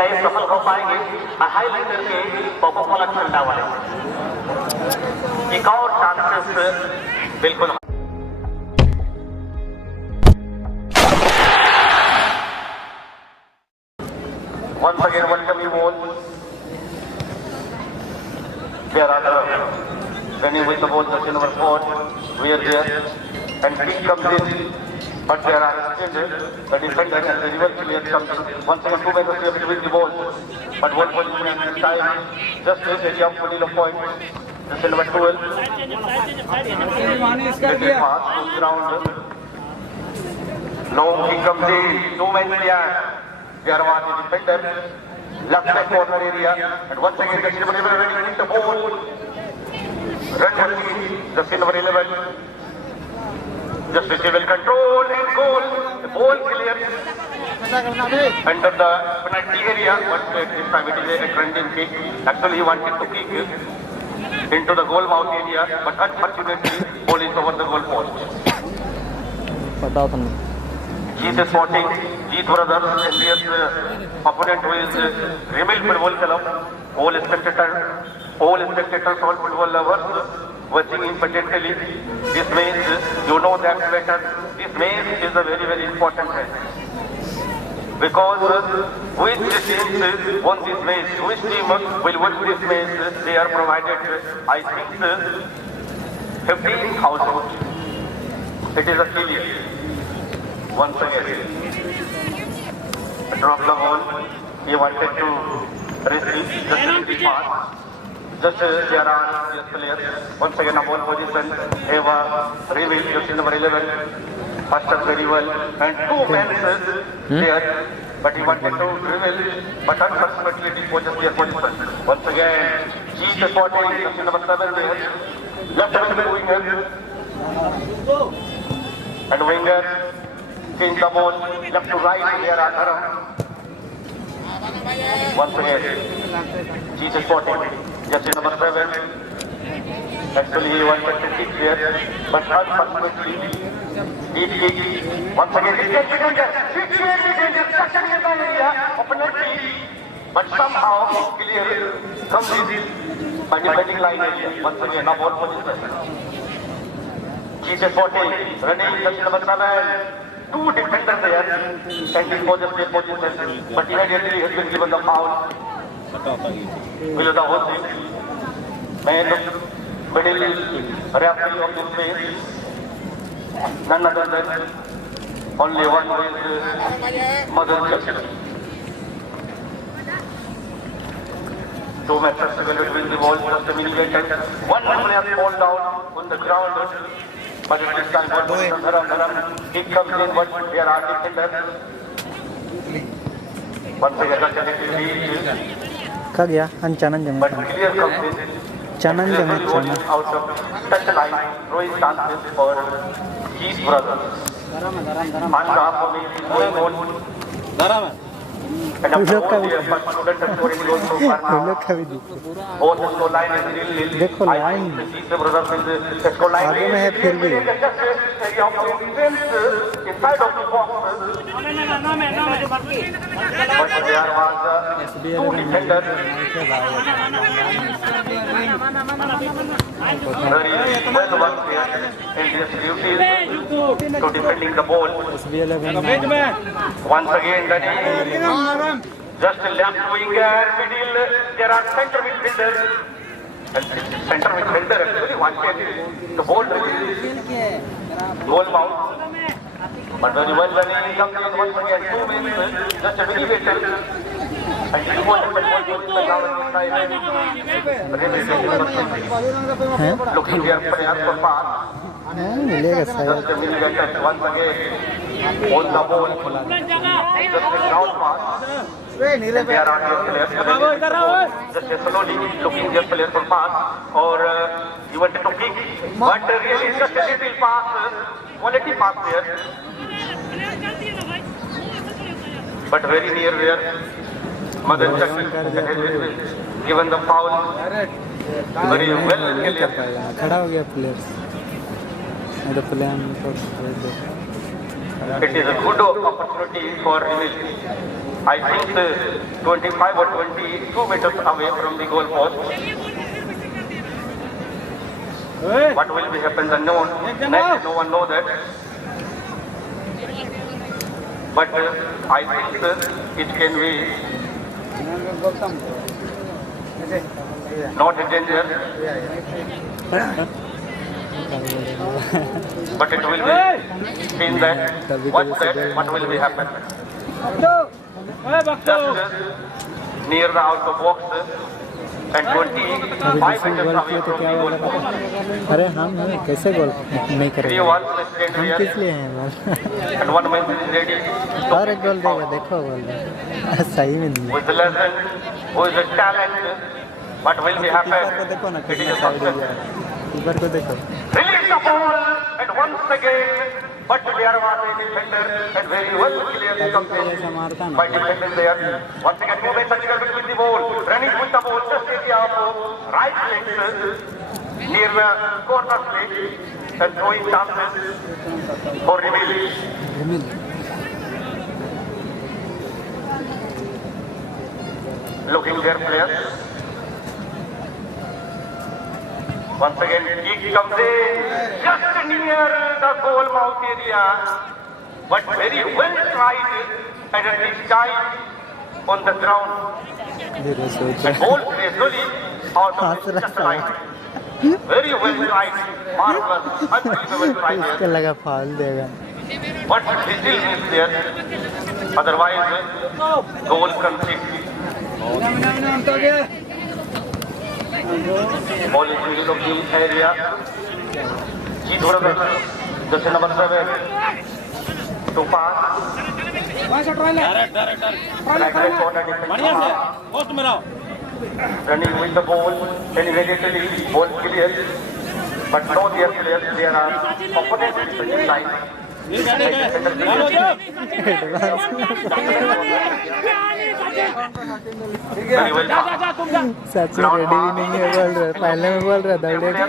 क्या ये सफल हो पाएंगे हाई लीडर के कोको कोला ठंडा वाले एक और चांसेस बिल्कुल once again welcome you all. There are running with the ball, the number 4. We are there and kick comes in, but there are still the defender and the rival player comes. Once again, 2 men have to win the ball, but one position at this time, just this area of middle of point. The number 12. Let it pass to the ground. Long kick comes in, 2 men here. There are the defender, left side corner area, and once again the silver 11 winning the ball. Run the silver 11. Just receive control and goal. The ball clear under the penalty area, but this time it is a trending kick. Actually, he wanted to kick into the goal mouth area, but unfortunately, ball is over the goal post. Jeet is spotting Jeet brothers and their opponent who is Remil Football Club. All spectators, all football lovers watching impotently. This match, you know that better. This match is a very, very important match. Because which teams won this match, which team will win this match, they are provided, I think, 15,000. It is a failure. Once again, drop the ball. He wanted to receive the pass. Just there are yes players. Once again, a ball position. Eva reveal just number 11. First up very well, and 2 men there. But he wanted to reveal, but unfortunately it was just their position. Once again, he is spotting just number 7 there. Left side winger and winger. Change the ball left to right here are Dharam. Once again, he's spotting just number 7. Actually, he wanted to kick here, but unfortunately, deep kick. Once again, it can be dangerous. It can be dangerous. Suction in the area of penalty, but somehow clear from this by the batting line area. Once again, a ball position. He's spotting running just number 7. 2 defenders there, and he was just their position, but immediately he has been given the foul. Below the whole thing. Man, middle referee of this match, none other than only one who is Mother Church. 2 matches will win the ball, just a minute and 1 player fall down on the ground. But at this time, Dharam, it comes in, but there are defenders. Once again, but clear comes in. Out of touch line, throwing chances for Jeet brothers. On behalf of me, going on. And of course, the first student is scoring goal so far now. Both the score line is nil. देखो line आगे में है फिर भी inside of the box. But there was 2 defenders. Very well worked here in this duty to defending the ball. Once again, Dani. Just left winger, middle, there are center midfielders. And center midfielder actually wanted the ball goal mouth. But very well running, he comes in once again, 2 minutes, just a mini better. And he was down on the side. Looking there for pass. Just a mini better once again. On the ball. Just a ground pass. And there are players. Just slowly looking their players for pass. Or he wanted to kick. But really just a little pass. Quality pass there. But very near there. Mother Chak given the foul. Very well clear. खड़ा हो गया player the plan for it is a good opportunity for Remil. I think 25 or 22 meters away from the goal post. What will be happen unknown. Next, no one know that. But I think it can be not a danger. But it will be seen that what will be happen. Just near the outer box and 25 meters away from the goal post. अरे हम कैसे गोल नहीं करेंगे, Three ones stand हम here किस लिए हैं ball and one man is ready और एक गोल देगा, देखो गोल सही में दिया। with the lesson, who is a talent. What will be keeper को happen? देखो ना It कितना is a साइड success. दिया, कीपर को देखो। Release the ball and once again, but there was a defender and very well clearly contained by defenders there. Once again, movement surgical between the ball, running with the ball just area of right leg near the corner flag and throwing chances for Remil. Looking their players. Once again, kick comes in, just near the goal mouth area, but very well tried, and it is tied on the ground. धीरे सोच And ball gradually out of हाथ just रखा right. Very well tried, marvelous, unbelievable try इसको there. लगा foul देगा। But he still missed there. Otherwise, goal conceded. Ball is middle of the area. He throws the just number 7 to pass. Right leg corner defense. Running with the ball, and immediately ball clear. But no their players, there are opponents in the side. Very well passed. Sachin ready भी नहीं है, बोल रहा पहले में बोल रहा दौड़ेगा।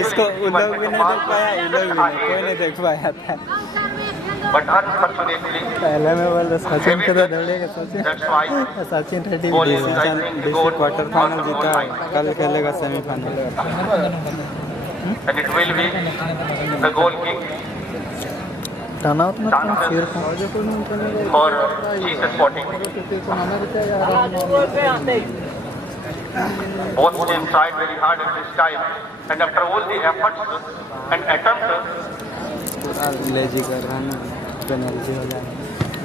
इसको उद्धव भी नहीं देख पाया, उद्धव भी नहीं, कोई नहीं देख पाया था। But unfortunately, पहले में बोल रहा सचिन को तो दौड़ेगा Sachin, that's why Sachin ready ball भी is, I think, नहीं। goal quarter final out of जीता, goal line. कल खेलेगा semifinal. And it will be the goal kick turnout में फिर for Jesus Sporting. Both teams tried very hard at this time, and after all the efforts and attempts, पूरा lazy कर रहा है ना, पेनल्टी हो जाएगा।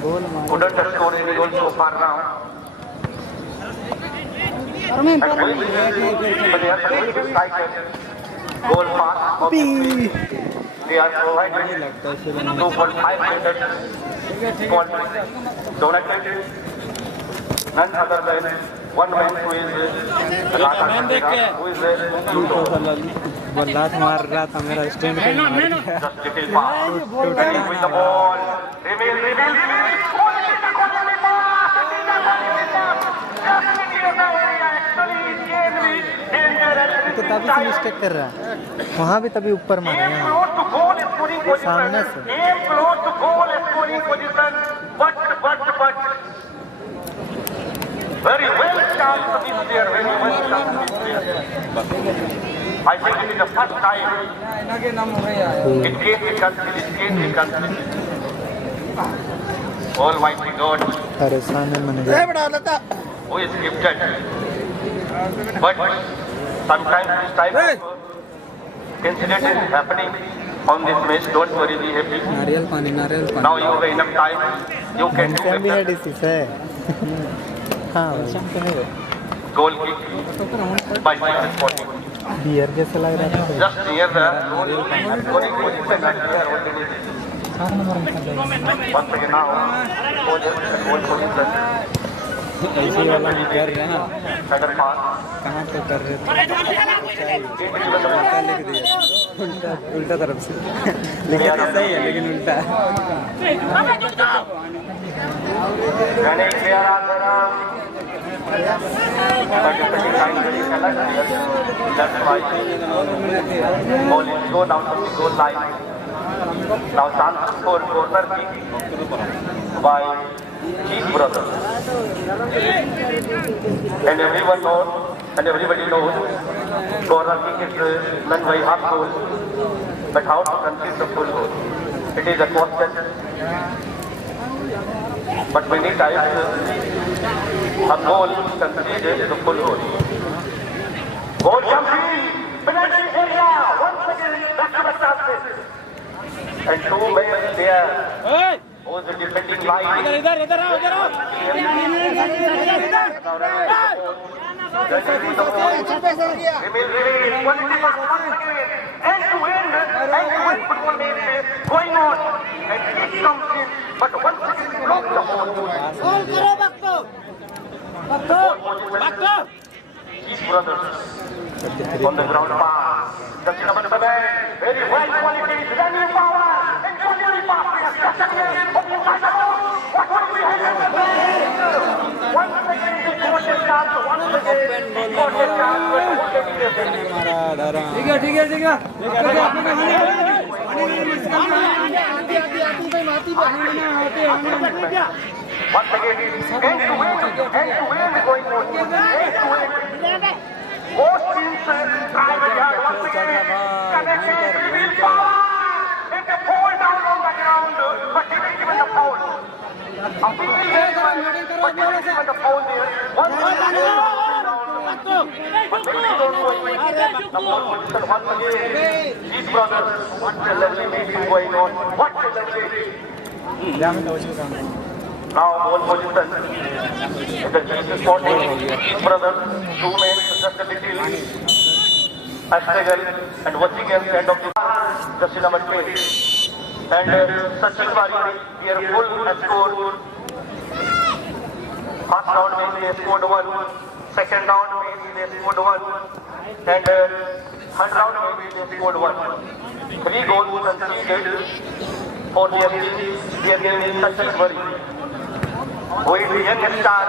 गोल couldn't score any goal so far now. And will be but they are supposed to strike it. Goal pass. They are provided 2.5 meters. Donated none other than one man who is who is लात मार रहा था मेरा stand पे। just little pass. Running with the ball. Remil. तो तभी से mistake कर रहा है, वहाँ भी तभी ऊपर मारा है सामने से। Very well chance this year, very well chance this year. I think it is the first time it can be considered. Almighty God, परेशान है मन गया। who is gifted. But sometimes this type of incident is happening on this match. Don't worry, be happy. नारियल पानी Now you have enough time. You can do भी है better. Disease है। हाँ Goal kick by Jesus Sporting. Beer जैसा लग रहा था। Just near the scoring position and we are already once again now goal position. ऐसी वाला भी कर रहे हैं, Header pass. कहाँ पे कर रहे थे? लिख दिया उल्टा तरफ से। लिखा तो सही है लेकिन उल्टा है। Running there are that's why ball is go down to the goal line. Now chance for corner kick by his brother. And everyone knows, and everybody knows, corner kick is done by half goal, but how to concede the full goal? It is a question. But many times, a goal conceded the full goal. Goal comes in, penalty area, once again, back to the chances. And two men there. Who's the defending line? इधर आओ End-to-end football match going on. And it comes in, but once again, block the ball. His brothers on the ground pass. That's number 7. Very high quality, running power. And continuing pass. What will be happening? Once again, the court is chance. Once again, the court is chance. ठीक है Once again, end-to-end going on. End-to-end. Both teams try very hard. Once again, connection, reveal power. It can fall down on the ground, but he will give it a foul. A big but he will give it a foul there. Once again, but maybe don't go away. The ball position once again. These brothers, what a lovely meeting going on. What a lovely. Now ball position. The Jesus spotting. His brother, two men, just a little struggle and watching him end of the just number 2. And Sachin Wari, here full score. First round maybe they scored 1. Second round maybe they scored 1. And third round maybe they scored 1. 3 goals conceded for their team. Their name is Sachin Wari, who is a young star.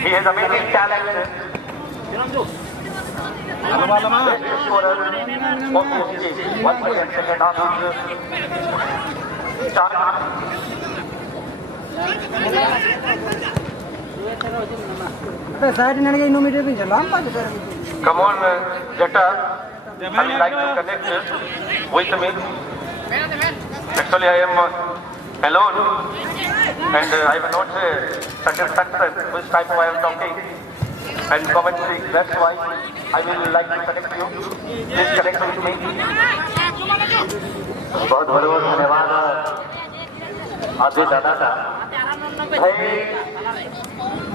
He has amazing talent. Once again, second half start. Come on, Jetta. I would like to connect with me. Actually, I am alone and I will not satisfied which type I am talking and commentary. That's why I will like to connect you. Please connect with me. बहुत बहुत धन्यवाद आदि दादा का भाई।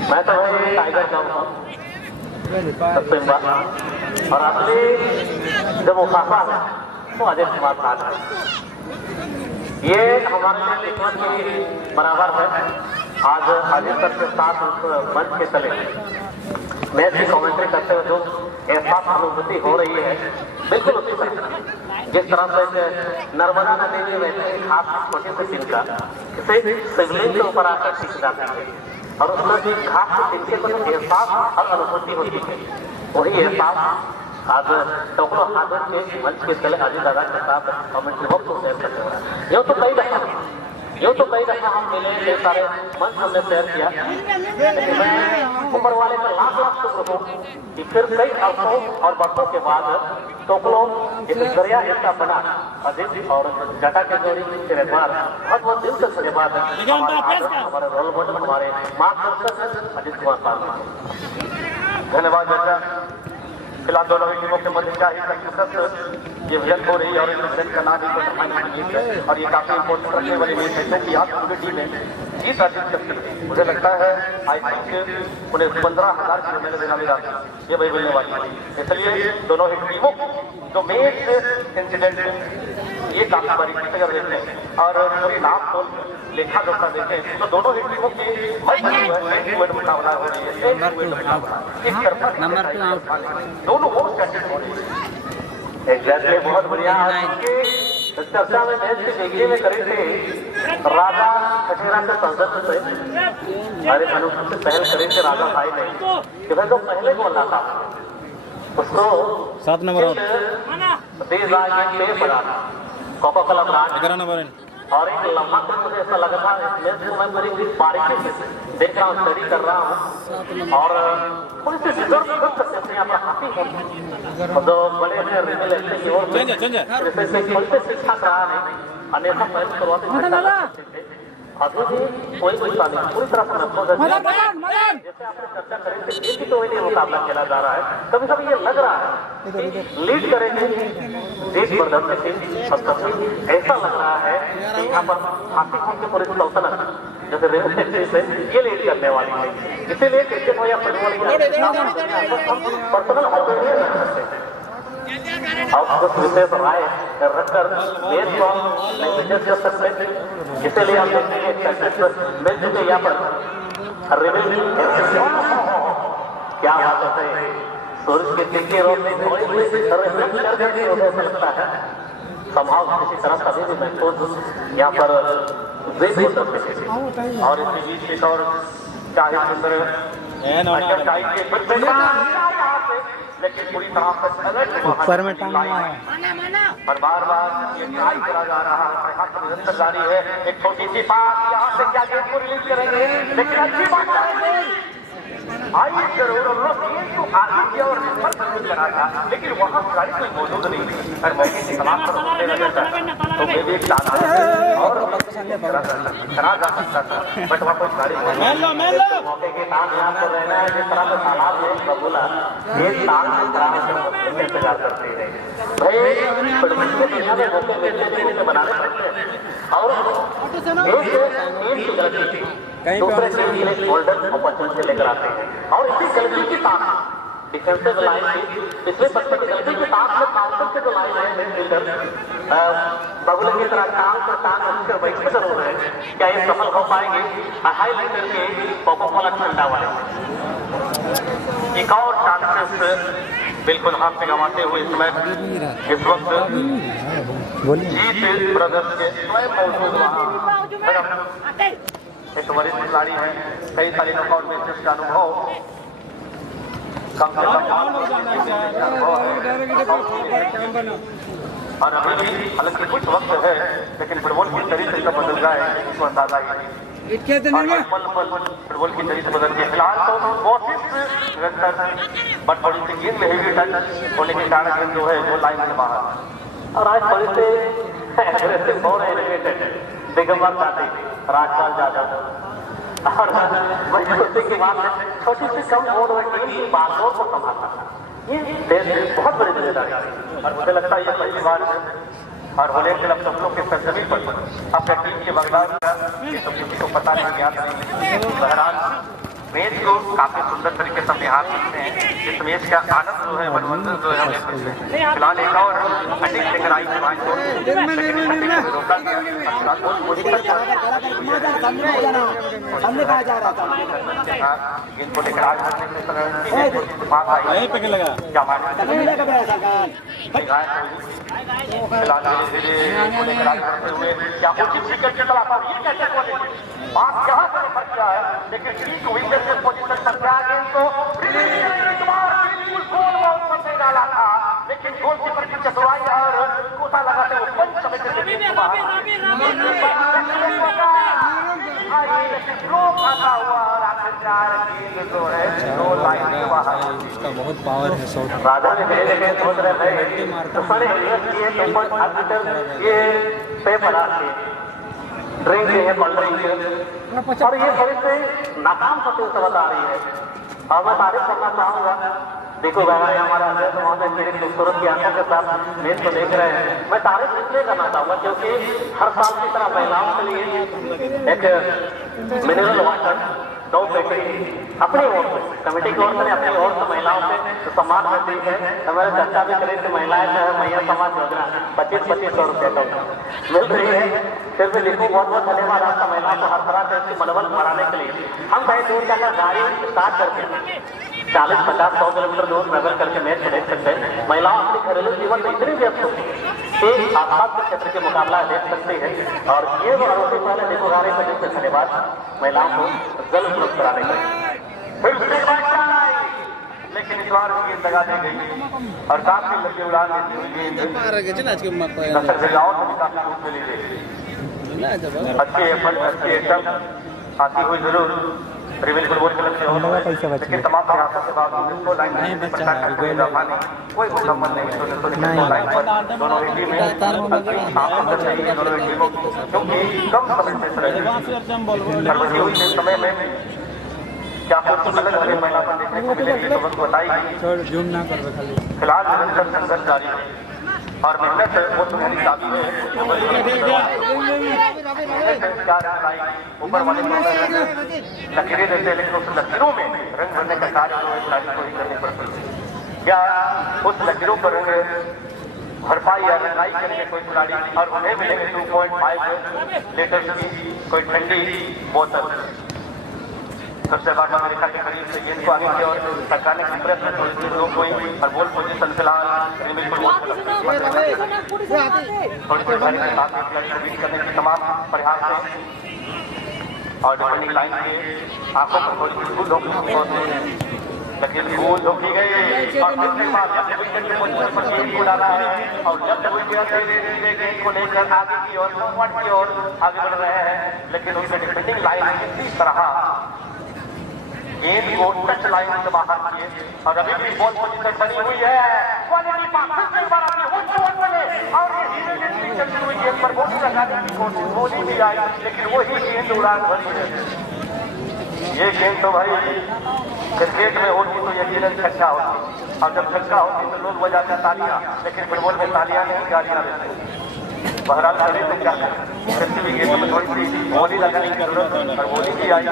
मैं तो भाई टाइगर का हूँ और असली जब मुकाफा है तो अजय कुमार खान है। ये हमारे लिए किस्मत के बराबर है। आज अजय सर के साथ उस मंच के तले मैच की कमेंट्री करते हुए जो एहसास अनुभूति हो रही है, बिल्कुल उसी तरह जिस तरह से नर्मदा नदी में वैसे एक हाथ छोटे से तिनका इसे शिवलिंग के ऊपर आकर टिक जाता है और उसमें भी घास के तिनके को एहसास और अनुभूति होती है। वही एहसास आज टोकरो हाजर के मंच के तले अजय दादा के साथ कमेंट्री बॉक्स को शेयर करते हुए यूँ तो कई दफा हम मिले, ये सारे मंच हमने शेयर किया। ऊपर वाले का लाख शुक्र हो कि फिर कई अरसों और बरसों के बाद टोकरो एक दरिया हिस्सा बना। अजित और जटा के जोड़ी के बाद बहुत बहुत दिल से धन्यवाद हमारे रोल मॉडल हमारे मार्गदर्शक अजित कुमार साहब। धन्यवाद जटा। फिलहाल दोनों ही टीमों के मध्य का ही ये विजन हो रही है और इस विजन का नाम और ये काफी इंपॉर्टेंट रखने वाली मैच है क्योंकि आज पूरी टीम है जीत अर्जित सकती है। मुझे लगता है आई थिंक उन्हें 15,000 किलोमीटर देना भी ये वही मिलने वाली है। इसलिए दोनों ही टीमों जो मैच इंसिडेंट ये काफी बारीकी से देखते हैं और पूरी नाम खोल लेखा जोखा देखें तो दोनों ही टीमों की मुकाबला हो रही है। दोनों हो रही है एग्जैक्टली। बहुत बढ़िया। चर्चा में मैच की देखने में करे थे राजा खटेरा से संसद से अरे अनुष्ठ से पहल करे थे राजा भाई ने कि भाई जो पहले गोल आता उसको 7 number Coca Cola brand 11 number और एक लम्हा से मुझे ऐसा लगा था मैं बड़ी बारीकी से देख रहा हूँ, स्टडी कर रहा हूँ और थोड़ी सी डिजर्व कर सकते हैं यहाँ पर हाथी है जो बड़े हैं रियल एस्टेट की ओर से थोड़ी सी शिक्षा रहा है अन्यथा पहले शुरुआती अभी भी कोई नहीं पूरी तरह से महसूस है। जैसे आपने चर्चा करें कि एक ही तो नहीं मुकाबला खेला जा रहा है, कभी कभी ये लग रहा है लीड करेंगे देश प्रदर्शन की और कभी ऐसा लग रहा है कि यहाँ पर हाथी की पूरी सल्तनत जैसे रेलवे से ये लीड करने वाली है। इसीलिए क्रिकेट हो या फुटबॉल पर्सनल ओपिनियन रख सकते हैं और कुछ विशेष राय रखकर मेन फॉर्म लैंग्वेजेस कर सकते हैं। इसीलिए हम देखते हैं मिल चुके यहाँ पर क्या बात है सूरज के किरण की रोशनी थोड़ी सी लगता है संभाव किसी तरह कभी भी महसूस यहाँ पर देख हो सकते हैं। और इसी बीच एक और चाहे सुंदर लेकिन पूरी तरह से ऊपर में टांगना है और बार बार ये ट्राई करा जा रहा है, हाथ में निरंतर जारी है। एक छोटी सी बात यहाँ से क्या गेम को रिलीज करेंगे, लेकिन अच्छी बात है आई जरूर तो आगे की और करा था, लेकिन वहाँ गाड़ी कोई मौजूद नहीं थी और मौके की तलाश पर होने लगा था तो मैं भी एक और करा जा सकता था बट वहाँ पर गाड़ी मौके के तान यहाँ पर रहना है। जिस तरह से तालाब है बबूला ये तान इंतजार करते हैं भाई दुनिया में मौके बेचने बनाने पड़ते हैं और दूसरे टीम के लिए गोल्डन अपॉर्चुनिटी लेकर आते हैं और इसी गलती की ताक डिफेंसिव लाइन की पिछले पत्ते की गलती की ताक में काउंटर के जो लाइन है मिडफील्डर बबुल की तरह टांग पर टांग रखकर बैठे जरूर है। क्या ये सफल हो पाएंगे हाई लीडर के कोका-कोला ठंडा वाले एक और चांसेस बिल्कुल हाथ में गंवाते हुए इस वक्त जीत ब्रदर्स के स्वयं मौजूद वहाँ एक वरिष्ठ खिलाड़ी है, कई सारे नॉकआउट मैचेस का अनुभव कम से कम और अभी भी हालांकि कुछ वक्त है लेकिन फुटबॉल की तरीके से बदल रहा है इसको अंदाजा ही फुटबॉल की तरीके से बदल के फिलहाल तो कोशिश निरंतर बट थोड़ी सी गेंद में हेवी टच होने के कारण गेंद जो है वो लाइन से बाहर और आज थोड़ी से एग्रेसिव हो रहे एलिवेटेड दिगंबर साथी राजपाल यादव और वही सोचने की बात है छोटी सी कम ओवर और टीम की बागडोर को संभालना ये देश बहुत बड़ी जिम्मेदारी है और मुझे लगता है ये पहली बार है और होले क्लब सपनों के सरजमी पर अपने टीम के बगदाद ये तो किसी को पता नहीं याद नहीं। बहरहाल मैच को काफी सुंदर तरीके से अपने हाथ रखते हैं। इस मैच का आनंद जो है मनोरंजन जो है हम ले सकते हैं। फिलहाल एक और अटैक लेकर आई मैच को रोका गया इनको लेकर आज क्या माने फिलहाल धीरे धीरे लेकर आगे बढ़ते हुए क्या उचित विकेट की तलाश है ये कैसे क्वालिटी बात यहाँ पर फंस गया है लेकिन ठीक विकेट के पोजीशन पर क्या गेंद को डाला था लेकिन गोलकीपर की चतुराई और कोसा लगाते हुए पंच समय से इसका बहुत पावर है शॉट राजा ने मेरे लिए सोच रहे थे तो सारे ये पे पड़ा ड्रिंक है कोल्ड ड्रिंक और ये बड़े से नाकाम होते हुए समझ आ रही है और मैं तारीफ करना चाहूँगा देखो बाबा हमारा अध्यक्ष महोदय मेरे खूबसूरत की आंखों के साथ मैच को देख रहे हैं। मैं तारीफ इसलिए करना चाहूँगा क्योंकि हर साल की तरह महिलाओं के लिए एक मिनरल वाटर 2 पेटी अपनी ओर से कमेटी की ओर से अपनी ओर से महिलाओं से तो सम्मान मिलती है। हमारे चर्चा भी करें कि महिलाएं जो है मैया समाज योजना 25-25 रुपये का मिल रही है। फिर भी लिखूँ बहुत बहुत धन्यवाद आपका महिलाओं को हर तरह से इसकी मनोबल बढ़ाने के लिए। हम कहीं दूर जाकर गाड़ी स्टार्ट करके 40-50-100 किलोमीटर दूर नजर करके मैच देख सकते हैं। महिलाओं अपनी घरेलू जीवन में इतनी व्यस्त होती है कि आसपास के क्षेत्र के मुकाबला देख सकती है और ये भरोसे वाले देखो गाड़ी को देख धन्यवाद महिलाओं को जल उपलब्ध कराने का। लेकिन इस बार गेंद लगा दी गई और काफी लंबी उड़ान देती हुई गेंद काफी रूप में ली गई अच्छी एफर्ट, अच्छी एकदम आती हुई जरूर प्रीमियर फुटबॉल क्लब से हो, लेकिन तमाम प्रयासों के बावजूद इसको लाइन में कोई मुकम्मल नहीं लाइन पर दोनों ही टीमें दोनों ही टीमों क्योंकि कम समय से सरबती हुई इस समय में क्या कुछ अलग हमें महिला पर देखने को मिलेगी तो वक्त बताएगी। फिलहाल निरंतर संघर्ष जारी है और मेहनत वो तुम्हारी चाबी है। ऊपर वाले लकीरें देते हैं लेकिन उस लकीरों में रंग भरने का कार्य जो है खिलाड़ी को ही करनी पड़ती है। क्या उस लकीरों पर रंग भरपाई या रंगाई करेंगे कोई खिलाड़ी और उन्हें मिलेंगे 2.5 लीटर की कोई ठंडी बोतल। सबसे बाद अमेरिका के करीब से गेंद को आगे की और सरकार ने प्रयत्न कोई और बॉल पोजीशन फिलहाल करने की तमाम प्रयास है और डिफेंडिंग लाइन के आंखों पर थोड़ी भूल लेकिन भूल धोखी गई और को डाला है और जब गेंद को लेकर आगे की ओर आगे बढ़ रहे हैं लेकिन उनके डिफेंडिंग लाइन किसी तरह गेंद को टच लाइन से बाहर किए और अभी भी बॉल पोजीशन बनी हुई है और गेंद पर बहुत लगाने की कोशिश होनी भी आई लेकिन वही गेंद उड़ान भरी है। ये गेंद तो भाई क्रिकेट में होती तो यकीनन छक्का होती और जब छक्का होती तो लोग बजाते तालियां लेकिन फुटबॉल में तालियां नहीं गालियां देते। बहरहाल खड़े तो क्या करें किसी भी गेंद में थोड़ी सी बोली लगाने की जरूरत और बोली भी आई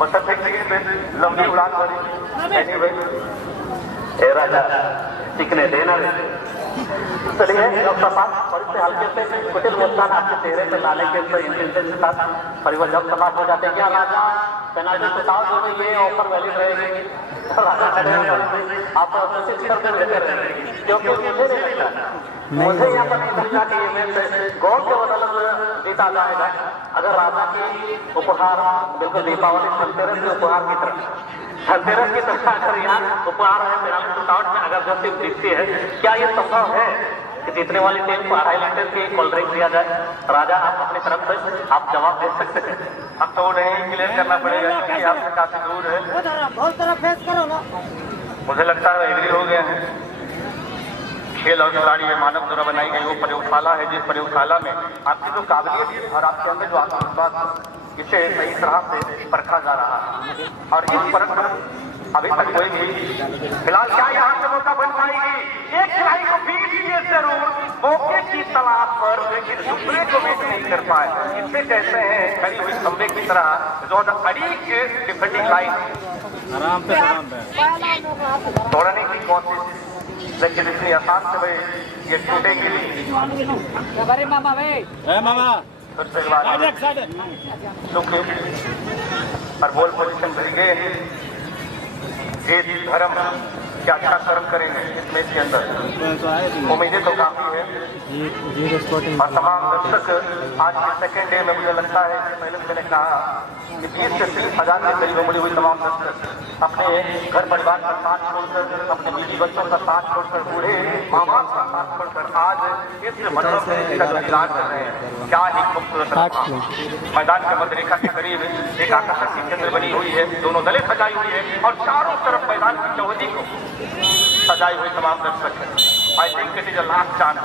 बसंत पे लंबी उड़ान भरी राजा टिकने देना चलिए डॉक्टर साहब थोड़ी से हल्के से कुटिल मुस्कान आपके चेहरे पे लाने के इंटेंशन के साथ परिवार जब समाप्त हो जाते हैं क्या राजा पेनाल्टी से साउथ हो गई ये ऑफर वैलिड रहेगी राजा आप कोशिश करते रहते रहेंगे क्योंकि मुझे यहाँ पर नहीं लगता कि ये मैच गोल के बदौलत जीता जाएगा अगर राजा की उपहार बिल्कुल दीपावली धनतेरस के उपहार की तरह धनतेरस की तरह अगर यहाँ उपहार है पेनाल्टी शूटआउट में अगर जो टीम जीतती है क्या ये संभव है कि जीतने वाली टीम को 2.5 लीटर की कोल्ड ड्रिंक दिया जाए? राजा आप अपनी तरफ से आप जवाब दे सकते हैं। अब तो नहीं क्लियर करना पड़ेगा क्योंकि आपसे काफी दूर है। मुझे लगता है एग्री हो गए हैं। खेल और खिलाड़ी में मानव द्वारा बनाई गई वो प्रयोगशाला है जिस प्रयोगशाला में आपकी जो काबिलियत और आपके अंदर जो आत्मविश्वास इसे सही तरह से परखा जा रहा है और इस परख अभी तक कोई भी फिलहाल क्या यहाँ से मौका बन पाएगी? एक खिलाड़ी को बीट दिए जरूर मौके की तलाश पर लेकिन दूसरे को बीट नहीं कर पाए। इससे कैसे हैं खड़ी हुई खंबे की तरह जो अड़ीक डिफेंडिंग लाइन आराम से तोड़ने की कोशिश लेकिन इतनी आसान से भाई ये टूटेगी मामा फिर से और बॉल पोजीशन भरी गए धर्म क्या अच्छा कर्म करेंगे इस मैच के अंदर उम्मीदें तो काफी है और तमाम दर्शक आज के सेकेंड डे में मुझे लगता है पहले मैंने कहा कि 20 से 30,000 के करीब उमड़ी हुई तमाम दर्शक अपने घर परिवार का साथ छोड़कर अपने बीवी बच्चों का साथ छोड़कर बूढ़े माँ बाप का साथ छोड़कर आज इस मनोरंजन का जो इलाज कर रहे हैं क्या ही खूबसूरत मैदान के मध्य रेखा के करीब एक आकर्षण की केंद्र बनी हुई है दोनों दलें सजाई हुई है और चारों तरफ मैदान की चौहदी को सजाई हुई तमाम दर्शक है। I think it is a last chance.